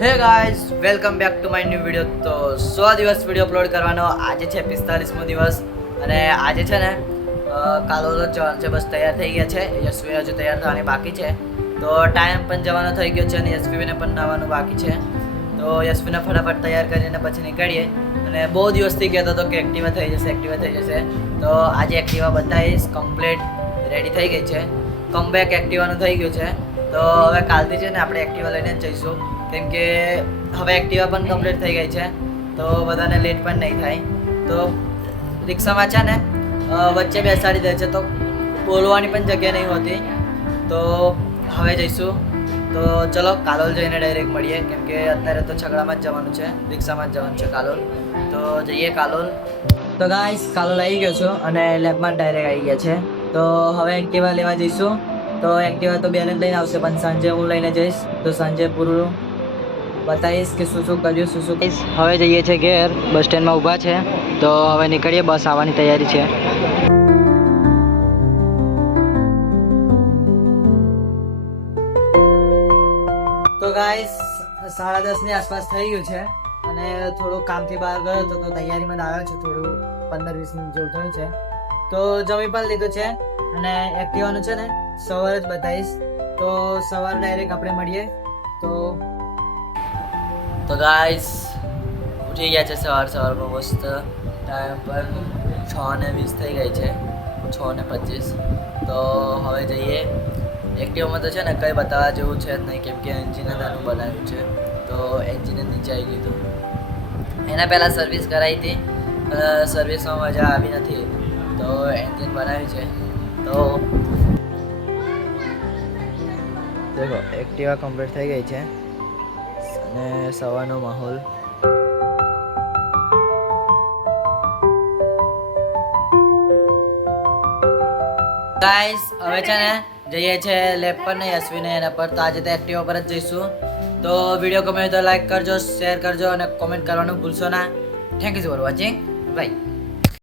Hey guys welcome back to my new video. તો 100 દિવસ video upload કરવાનો આજે છે 45મો દિવસ અને આજે છે ને કાલોલ જ જવાનું છે. બસ તૈયાર થઈ ગયા છે. યશવી હજુ તૈયાર થવાની બાકી છે. તો ટાઈમ પણ જવાનો થઈ ગયો છે અને યશવીને પણ નાવાનું બાકી છે. તો યશવીને ફટાફટ તૈયાર કરીને પછી નીકળીએ. અને બહુ દિવસથી કહેતો હતો કે એક્ટિવા થઈ જશે. તો આજે એક્ટિવા બતાવીશ, કમ્પ્લીટ રેડી થઈ ગઈ છે. કમબેક એક્ટિવાનું થઈ ગયું છે. તો હવે કાલથી છે ને આપણે એક્ટિવા લઈને જ જઈશું, કેમ કે હવે એક્ટિવા પણ કમ્પ્લીટ થઈ ગઈ છે તો બધાને લેટ પણ નહીં થાય. તો રિક્ષામાં છે ને વચ્ચે બેસાડી દે છે તો બોલવાની પણ જગ્યા નહીં હોતી. તો હવે જઈશું. તો ચલો કાલોલ જઈને ડાયરેક્ટ મળીએ, કેમ કે અત્યારે તો છગડામાં જ જવાનું છે, રિક્ષામાં જ જવાનું છે કાલોલ. તો જઈએ કાલોલ. તો ગાઈસ કાલોલ આવી ગયો છું અને લેબમાં ડાયરેક્ટ આવી ગયા છે. તો હવે એક્ટિવા લેવા જઈશું. તો એક્ટિવા તો બેને જ લઈને આવશે, પણ સાંજે હું લઈને જઈશ. તો સાંજે પૂરું બતાવીશ કે શું શું કર્યું, શું શું. હવે જઈએ છીએ ઘેર. બસ સ્ટેન્ડમાં ઊભા છે તો હવે નીકળીએ. બસ આવવાની તૈયારી છે. તો ગાઈસ 10:30ની આસપાસ થઈ ગયું છે અને થોડું કામથી બહાર ગયો હતો તો તૈયારીમાં આવ્યો છું. થોડું 15-20 મિનિટ જેવું થયું છે. તો જમી પણ લીધું છે અને એક્ટિવાનું છે ને સવારે જ બતાવીશ. તો સવારે ડાયરેક્ટ આપણે મળીએ. તો ગાઈસ ઉઠી ગયા છે સવારમાં મસ્ત ટાઈમ પર 6:20 થઈ ગઈ છે, 6:25. તો હવે જઈએ. એક્ટિવામાં તો છે ને કંઈ બતાવવા જેવું છે જ નહીં, કેમ કે એન્જિન નાનું બનાવ્યું છે તો એન્જિન નીચે આવી ગયું હતું. એના પહેલાં સર્વિસ કરાવી હતી, સર્વિસમાં મજા આવી નથી તો એન્જિન બનાવ્યું છે. તો દેખો એક્ટિવા કમ્પ્લીટ થઈ ગઈ છે અને સવારનો માહોલ. ગાઈસ હવે છે ને જઈએ છે લેબ પર ને યશવીને એના પર. તો આજે તો એક્ટિવા પર જ જઈશું. તો વિડીયો ગમે તો લાઈક કરજો, શેર કરજો અને કોમેન્ટ કરવાનું ભૂલશો ના. Thank you for watching. By.